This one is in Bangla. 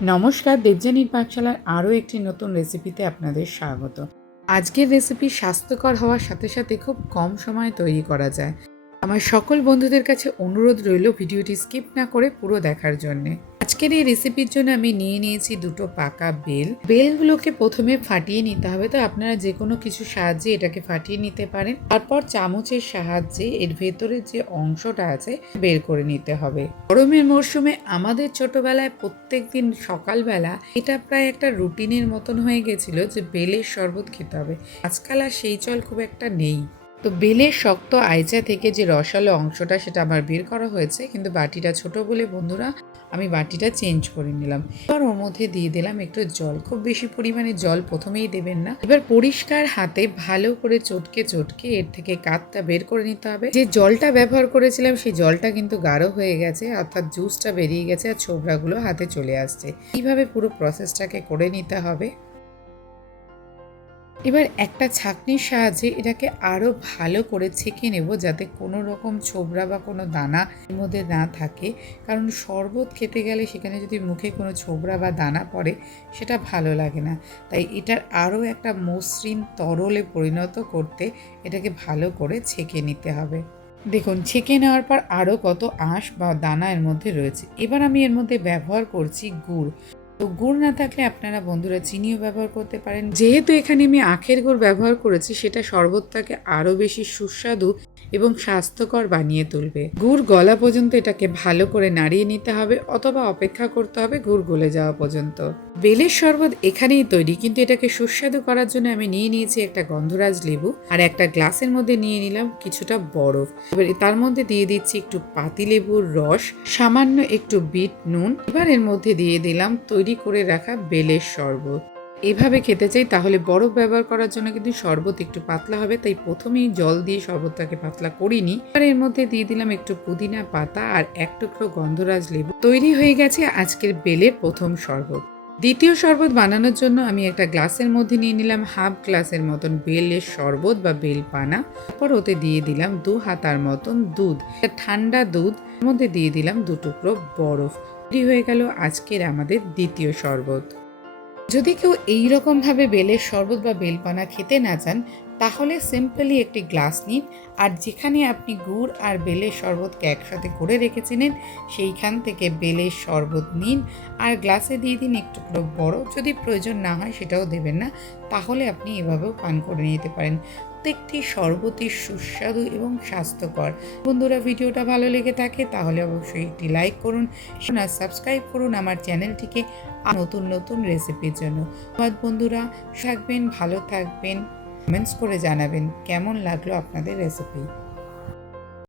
নমস্কার দেবজানীর পাঠশালার আরও একটি নতুন রেসিপিতে আপনাদের স্বাগত। আজকের রেসিপি স্বাস্থ্যকর হওয়ার সাথে সাথে খুব কম সময়ে তৈরি করা যায়। আমার সকল বন্ধুদের কাছে অনুরোধ রইল ভিডিওটি স্কিপ না করে পুরো দেখার জন্যে। আজকের এই রেসিপির জন্য আমি নিয়ে নিয়েছি দুটো পাকা বেল। বেলগুলোকে প্রথমে ফাটিয়ে নিতে হবে। তো আপনারা যে কোনো কিছু সাহায্যে এটাকে ফাটিয়ে নিতে পারেন। তারপর চামচের সাহায্যে এর ভেতরে যে অংশটা আছে, বের করে নিতে হবে। গরমের মরশুমে আমাদের ছোটবেলায় প্রত্যেক দিন সকালবেলা এটা প্রায় একটা রুটিনের মতন হয়ে গেছিল যে বেলের শরবত খেতে হবে। আজকাল আর সেই চল খুব একটা নেই। তো বেলের শক্ত আইচা থেকে যে রসালো অংশটা সেটা আমার বের করা হয়েছে। কিন্তু বাটিটা ছোট বলে বন্ধুরা আমি বাটিটা চেঞ্জ করে নিলাম। এবার ওর মধ্যে দিয়ে দিলাম একটু জল। খুব বেশি পরিমাণে জল প্রথমেই দেবেন না। এবার পরিষ্কার হাতে ভালো করে চটকে চটকে এর থেকে কাতটা বের করে নিতে হবে। যে জলটা ব্যবহার করেছিলাম, সেই জলটা কিন্তু গাঢ় হয়ে গেছে, অর্থাৎ জুসটা বেরিয়ে গেছে আর ছোবরাগুলো হাতে চলে আসছে। এইভাবে পুরো প্রসেসটাকে করে নিতে হবে। এবার একটা ছাঁকনির সাহায্যে এটাকে আরও ভালো করে ছেঁকে নেব যাতে কোনো রকম ছোবড়া বা কোনো দানা এর মধ্যে না থাকে। কারণ শরবত খেতে গেলে সেখানে যদি মুখে কোনো ছোবড়া বা দানা পড়ে, সেটা ভালো লাগে না। তাই এটার আরও একটা মসৃণ তরলে পরিণত করতে এটাকে ভালো করে ছেঁকে নিতে হবে। দেখুন, ছেঁকে নেওয়ার পর আরও কত আঁশ বা দানা এর মধ্যে রয়েছে। এবার আমি এর মধ্যে ব্যবহার করছি গুড়। তো গুড় না থাকলে আপনারা বন্ধুরা চিনিও ব্যবহার করতে পারেন। যেহেতু এখানে আমি আখের গুড় ব্যবহার করেছি, সেটা শরবতটাকে আরও বেশি সুস্বাদু এবং স্বাস্থ্যকর বানিয়ে তুলবে। গুড় গলা পর্যন্ত এটাকে ভালো করে নাড়িয়ে নিতে হবে অথবা অপেক্ষা করতে হবে গুড় গলে যাওয়া পর্যন্ত। বেলের শরবত এখানেই তৈরি, কিন্তু এটাকে সুস্বাদু করার জন্য আমি নিয়ে নিয়েছি একটা গন্ধরাজ লেবু আর একটা গ্লাসের মধ্যে নিয়ে নিলাম কিছুটা বরফ। এবার তার মধ্যে দিয়ে দিচ্ছি একটু পাতিলেবুর রস, সামান্য একটু বিট নুন। এবার এর মধ্যে দিয়ে দিলাম তৈরি করে রাখা বেলের শরবত। এভাবে খেতে চাই, তাহলে বরফ ব্যবহার করার জন্য কিন্তু শরবত একটু পাতলা হবে, তাই প্রথমেই জল দিয়ে শরবতটাকে পাতলা করিনি আর এর মধ্যে দিয়ে দিলাম একটু পুদিনা পাতা আর এক টুকরো গন্ধরাজ লেবু। তৈরি হয়ে গেছে আজকের বেলের প্রথম শরবত। দ্বিতীয় শরবত বানানোর জন্য আমি একটা গ্লাসের মধ্যে নিয়ে নিলাম হাফ গ্লাসের মতন বেলের শরবত বা বেল পানা। তারপর ওতে দিয়ে দিলাম দু হাতার মতন দুধ ঠান্ডা দুধ মধ্যে দিয়ে দিলাম দু টুকরো বরফ। তৈরি হয়ে গেল আজকের আমাদের দ্বিতীয় শরবত। যদি কেউ এইরকমভাবে বেলের শরবত বা বেলপানা খেতে না চান তাহলে সিম্পলি একটি গ্লাস নিন আর যেখানে আপনি গুড় আর বেলের শরবতকে একসাথে করে রেখেছিলেন, সেইখান থেকে বেলের শরবত নিন আর গ্লাসে দিয়ে দিন একটু বড়। যদি প্রয়োজন না হয় সেটাও দেবেন না, তাহলে আপনি এভাবেও পান করে নিতে পারেন। প্রত্যেকটি শরবতই সুস্বাদু এবং স্বাস্থ্যকর। বন্ধুরা, ভিডিওটা ভালো লেগে থাকে তাহলে অবশ্যই একটি লাইক করুন, আর সাবস্ক্রাইব করুন আমার চ্যানেলটিকে নতুন নতুন রেসিপির জন্য। ধন্যবাদ বন্ধুরা, থাকবেন, ভালো থাকবেন। কমেন্টস করে জানাবেন কেমন লাগল আপনাদের রেসিপি